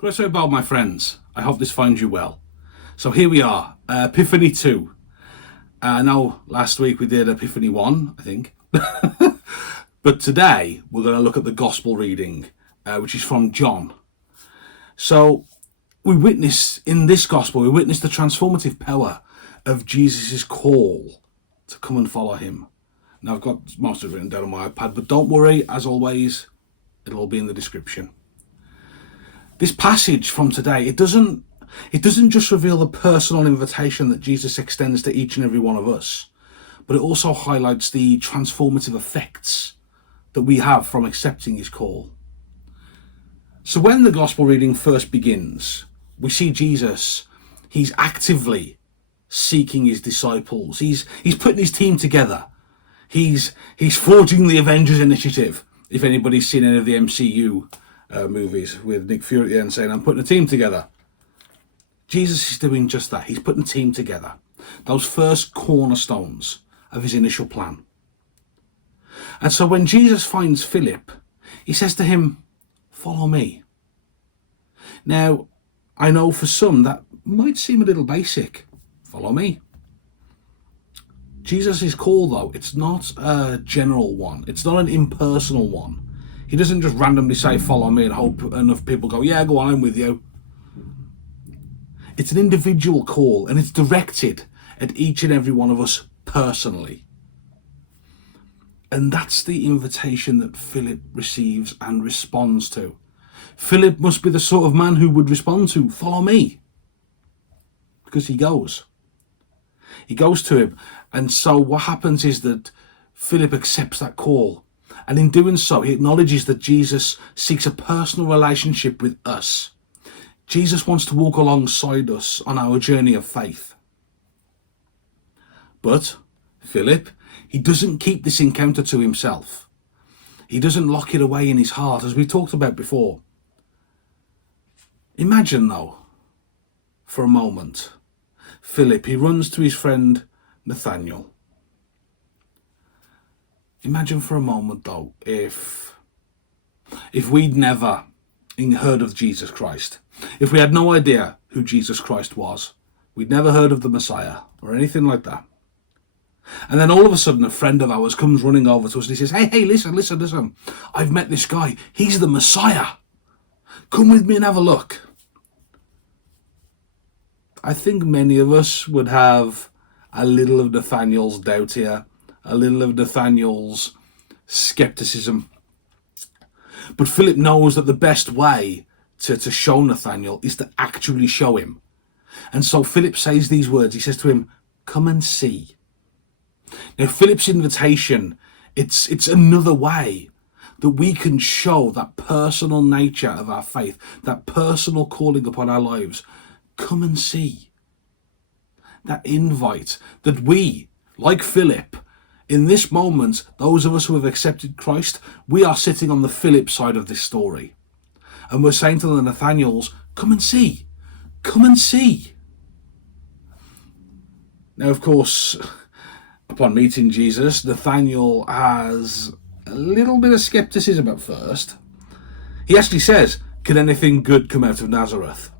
Could I say about my friends? I hope this finds you well. So here we are, Epiphany 2. Now, last week we did Epiphany 1, I think. But today we're going to look at the Gospel reading, which is from John. So in this Gospel, we witness the transformative power of Jesus' call to come and follow him. Now, I've got most of it written down on my iPad, but don't worry, as always, it'll all be in the description. This passage from today, it doesn't just reveal the personal invitation that Jesus extends to each and every one of us, but it also highlights the transformative effects that we have from accepting his call. So when the gospel reading first begins, we see Jesus, he's actively seeking his disciples. He's putting his team together. He's forging the Avengers initiative. If anybody's seen any of the MCU movies with Nick Fury at the end saying, I'm putting a team together. Jesus is doing just that. He's putting a team together. Those first cornerstones of his initial plan. And so when Jesus finds Philip, he says to him, follow me. Now, I know for some that might seem a little basic. Follow me. Jesus' call, though, it's not a general one. It's not an impersonal one. He doesn't just randomly say, follow me, and hope enough people go, yeah, go on, I'm with you. It's an individual call, and it's directed at each and every one of us personally. And that's the invitation that Philip receives and responds to. Philip must be the sort of man who would respond to, follow me. Because he goes. He goes to him. And so what happens is that Philip accepts that call. And in doing so, he acknowledges that Jesus seeks a personal relationship with us. Jesus wants to walk alongside us on our journey of faith. But Philip, he doesn't keep this encounter to himself. He doesn't lock it away in his heart, as we talked about before. Imagine, though, for a moment, Philip, he runs to his friend Nathaniel. Imagine for a moment, though, if we'd never heard of Jesus Christ, if we had no idea who Jesus Christ was, we'd never heard of the Messiah or anything like that. And then all of a sudden a friend of ours comes running over to us and he says, hey, listen, I've met this guy. He's the Messiah. Come with me and have a look. I think many of us would have a little of Nathaniel's doubt here, a little of Nathaniel's skepticism. But Philip knows that the best way to show Nathaniel is to actually show him. And so Philip says these words. He says to him, come and see. Now, Philip's invitation, it's another way that we can show that personal nature of our faith, that personal calling upon our lives. Come and see. That invite that we, like Philip, in this moment, those of us who have accepted Christ, we are sitting on the Philip side of this story. And we're saying to the Nathaniels, come and see. Come and see. Now, of course, upon meeting Jesus, Nathaniel has a little bit of skepticism at first. He actually says, can anything good come out of Nazareth?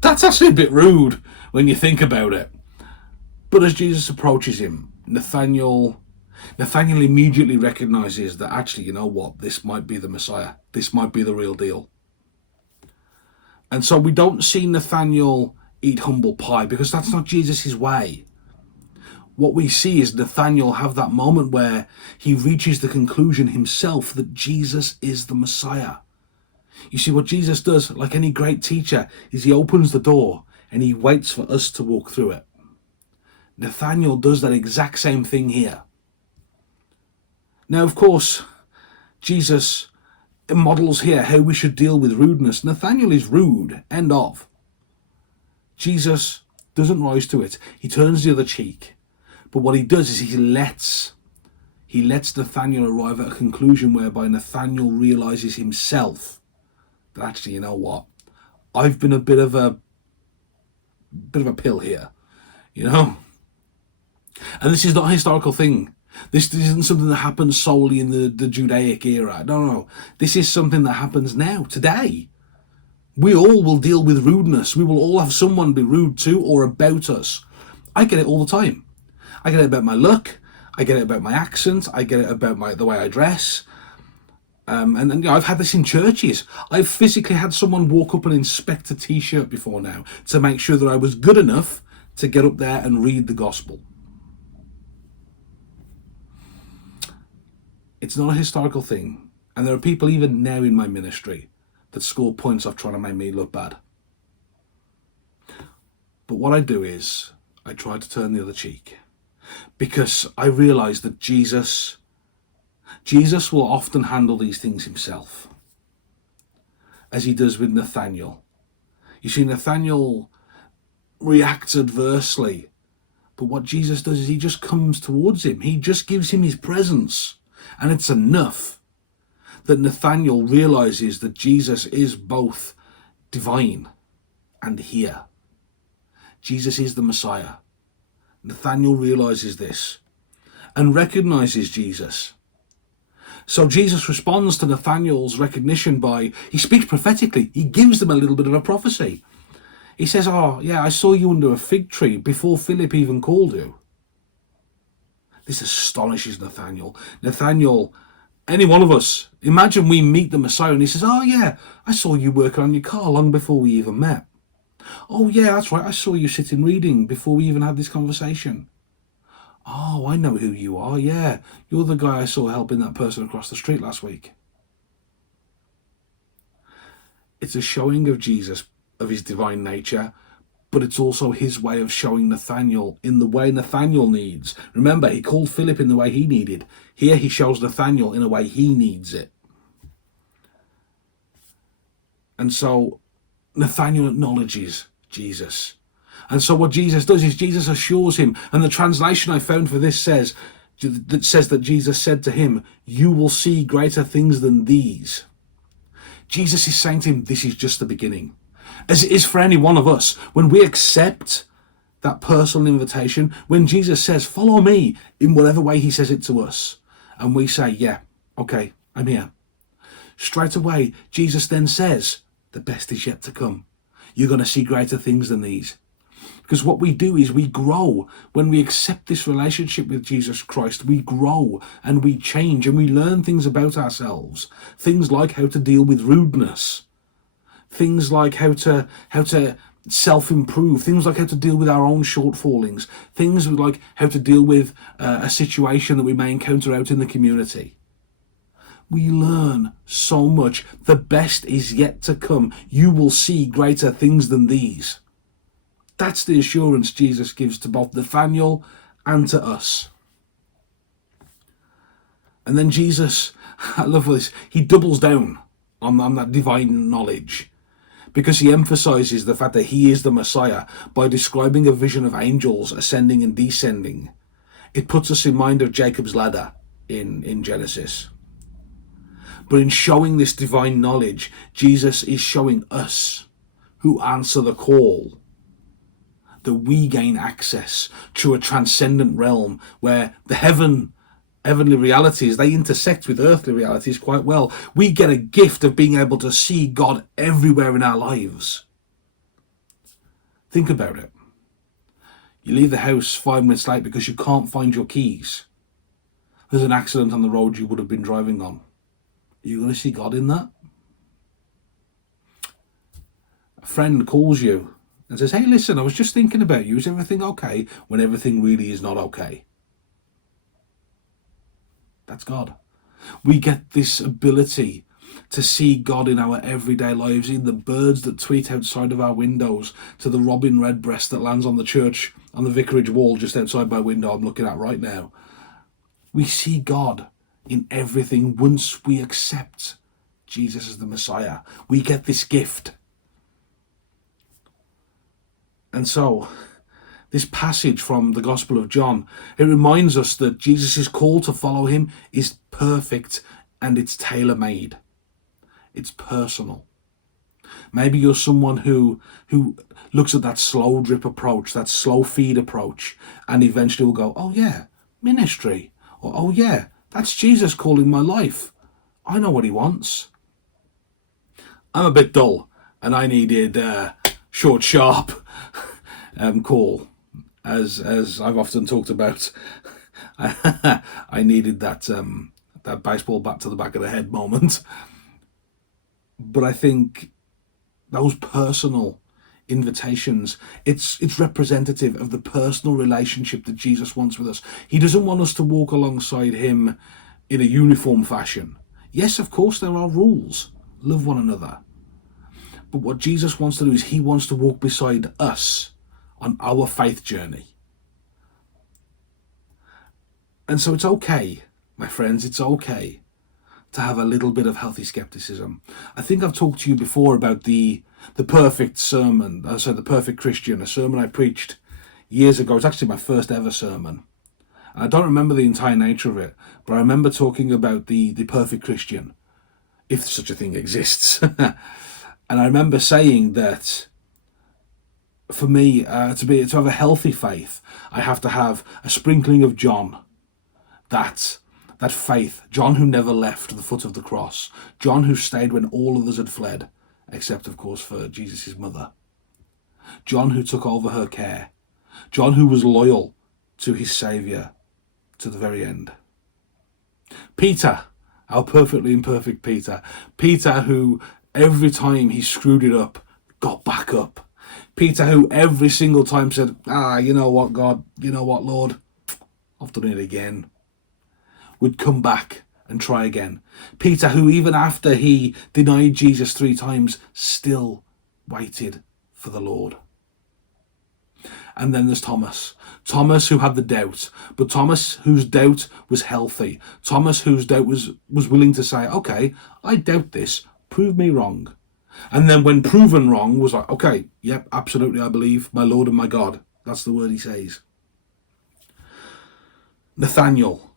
That's actually a bit rude when you think about it. But as Jesus approaches him, Nathaniel immediately recognizes that actually, you know what, this might be the Messiah. This might be the real deal. And so we don't see Nathaniel eat humble pie because that's not Jesus' way. What we see is Nathaniel have that moment where he reaches the conclusion himself that Jesus is the Messiah. You see, what Jesus does, like any great teacher, is he opens the door and he waits for us to walk through it. Nathaniel does that exact same thing here. Now, of course, Jesus models here how we should deal with rudeness. Nathaniel is rude, end of. Jesus doesn't rise to it. He turns the other cheek. But what he does is he lets Nathaniel arrive at a conclusion whereby Nathaniel realizes himself that actually, you know what, I've been a bit of a pill here, you know. And this is not a historical thing. This isn't something that happens solely in the Judaic era. No. This is something that happens now, today. We all will deal with rudeness. We will all have someone be rude to or about us. I get it all the time. I get it about my look. I get it about my accent. I get it about the way I dress. And I've had this in churches. I've physically had someone walk up and inspect a t-shirt before now to make sure that I was good enough to get up there and read the gospel. It's not a historical thing. And there are people even now in my ministry that score points off trying to make me look bad. But what I do is I try to turn the other cheek, because I realise that Jesus will often handle these things himself, as he does with Nathaniel. You see, Nathaniel reacts adversely, but what Jesus does is he just comes towards him. He just gives him his presence, and it's enough that Nathaniel realizes that Jesus is both divine and here. Jesus is the Messiah. Nathaniel realizes this and recognizes Jesus. So Jesus responds to Nathaniel's recognition by, he speaks prophetically. He gives them a little bit of a prophecy. He says, oh yeah, I saw you under a fig tree before Phillip even called you. This astonishes Nathaniel. Nathaniel, any one of us, imagine we meet the Messiah and he says, oh yeah, I saw you working on your car long before we even met. Oh yeah, that's right, I saw you sitting reading before we even had this conversation. Oh, I know who you are, yeah. You're the guy I saw helping that person across the street last week. It's a showing of Jesus, of his divine nature, but it's also his way of showing Nathaniel in the way Nathaniel needs. Remember, he called Philip in the way he needed. Here he shows Nathaniel in a way he needs it. And so Nathaniel acknowledges Jesus. And so what Jesus does is Jesus assures him, and the translation I found for this says that Jesus said to him, you will see greater things than these. Jesus is saying to him, this is just the beginning. As it is for any one of us, when we accept that personal invitation, when Jesus says, follow me, in whatever way he says it to us, and we say, yeah, okay, I'm here. Straight away, Jesus then says, the best is yet to come. You're going to see greater things than these. Because what we do is we grow. When we accept this relationship with Jesus Christ, we grow and we change and we learn things about ourselves. Things like how to deal with rudeness. Things like how to self-improve. Things like how to deal with our own shortfallings. Things like how to deal with a situation that we may encounter out in the community. We learn so much. The best is yet to come. You will see greater things than these. That's the assurance Jesus gives to both Nathaniel and to us. And then Jesus, I love this, he doubles down on that divine knowledge, because he emphasizes the fact that he is the Messiah by describing a vision of angels ascending and descending. It puts us in mind of Jacob's ladder in Genesis. But in showing this divine knowledge, Jesus is showing us, who answer the call, that we gain access to a transcendent realm where the heavenly realities, they intersect with earthly realities quite well. We get a gift of being able to see God everywhere in our lives. Think about it. You leave the house 5 minutes late because you can't find your keys. There's an accident on the road you would have been driving on. Are you going to see God in that? A friend calls you and says, hey, listen, I was just thinking about you. Is everything okay? When everything really is not okay. That's God. We get this ability to see God in our everyday lives, in the birds that tweet outside of our windows, to the robin redbreast that lands on the church, on the vicarage wall just outside my window I'm looking at right now. We see God in everything once we accept Jesus as the Messiah. We get this gift. And so, this passage from the Gospel of John, it reminds us that Jesus' call to follow him is perfect and it's tailor-made. It's personal. Maybe you're someone who looks at that slow drip approach, that slow feed approach, and eventually will go, oh yeah, ministry. Or, oh yeah, that's Jesus calling my life. I know what he wants. I'm a bit dull. and I needed short, sharp call, as I've often talked about. I needed that baseball bat to the back of the head moment. But I think those personal invitations, it's representative of the personal relationship that Jesus wants with us. He doesn't want us to walk alongside him in a uniform fashion. Yes, of course, there are rules. Love one another. But what Jesus wants to do is he wants to walk beside us on our faith journey. And so it's okay, my friends, it's okay to have a little bit of healthy skepticism. I think I've talked to you before about the perfect sermon, the perfect Christian, a sermon I preached years ago. It's actually my first ever sermon. I don't remember the entire nature of it, but I remember talking about the perfect Christian, if such a thing exists. And I remember saying that for me, to have a healthy faith, I have to have a sprinkling of John. That faith, John who never left the foot of the cross, John who stayed when all others had fled, except of course for Jesus' mother. John who took over her care. John who was loyal to his Saviour to the very end. Peter, our perfectly imperfect Peter. Peter who every time he screwed it up, got back up. Peter who every single time said, you know what, God, you know what, Lord, I've done it again. Would come back and try again. Peter who even after he denied Jesus 3 times, still waited for the Lord. And then there's Thomas. Thomas who had the doubt, but Thomas whose doubt was healthy. Thomas whose doubt was willing to say, okay, I doubt this, prove me wrong. And then when proven wrong, was like, okay, yep, absolutely, I believe, my Lord and my God. That's the word he says. Nathaniel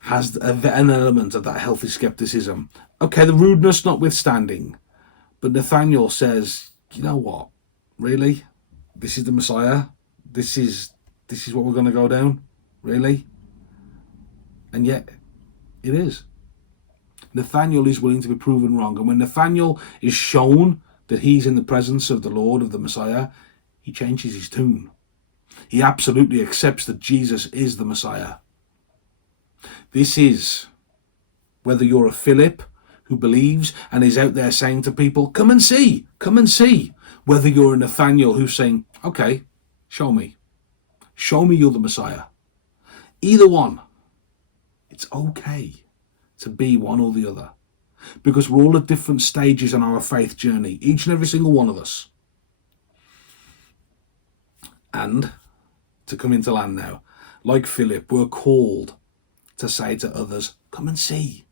has an element of that healthy skepticism. Okay, the rudeness notwithstanding, but Nathaniel says, you know what, really? This is the Messiah? This is what we're going to go down? Really? And yet, it is. Nathaniel is willing to be proven wrong. And when Nathaniel is shown that he's in the presence of the Lord, of the Messiah, he changes his tune. He absolutely accepts that Jesus is the Messiah. This is whether you're a Phillip who believes and is out there saying to people, come and see, come and see. Whether you're a Nathaniel who's saying, okay, show me you're the Messiah. Either one, it's okay to be one or the other, because we're all at different stages on our faith journey, each and every single one of us. And to come into land now, like Philip, we're called to say to others, come and see.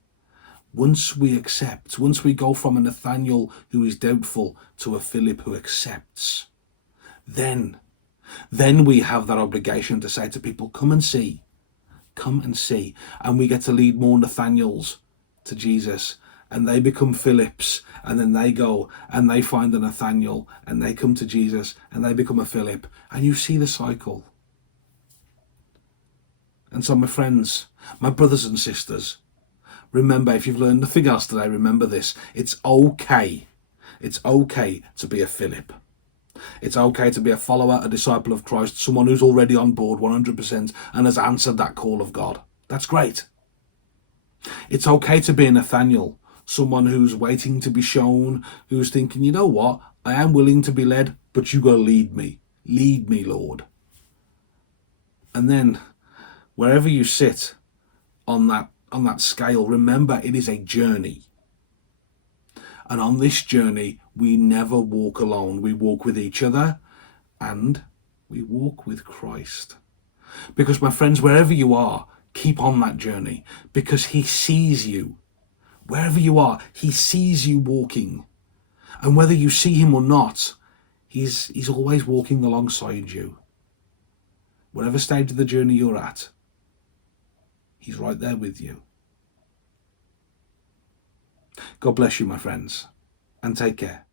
Once we accept, once we go from a Nathaniel who is doubtful to a Philip who accepts, then we have that obligation to say to people, come and see. Come and see. And we get to lead more Nathaniels to Jesus, and they become Philips, and then they go and they find a Nathaniel and they come to Jesus and they become a Philip, and you see the cycle. And so my friends, my brothers and sisters, remember, if you've learned nothing else today, remember this. It's okay. It's okay to be a Philip. It's okay to be a follower, a disciple of Christ, someone who's already on board 100% and has answered that call of God. That's great. It's okay to be a Nathaniel, someone who's waiting to be shown, who's thinking, you know what, I am willing to be led, but you got to lead me. Lead me, Lord. And then, wherever you sit on that scale, remember it is a journey. And on this journey, we never walk alone. We walk with each other and we walk with Christ. Because, my friends, wherever you are, keep on that journey, because he sees you. Wherever you are, he sees you walking. And whether you see him or not, he's always walking alongside you. Whatever stage of the journey you're at, he's right there with you. God bless you, my friends, and take care.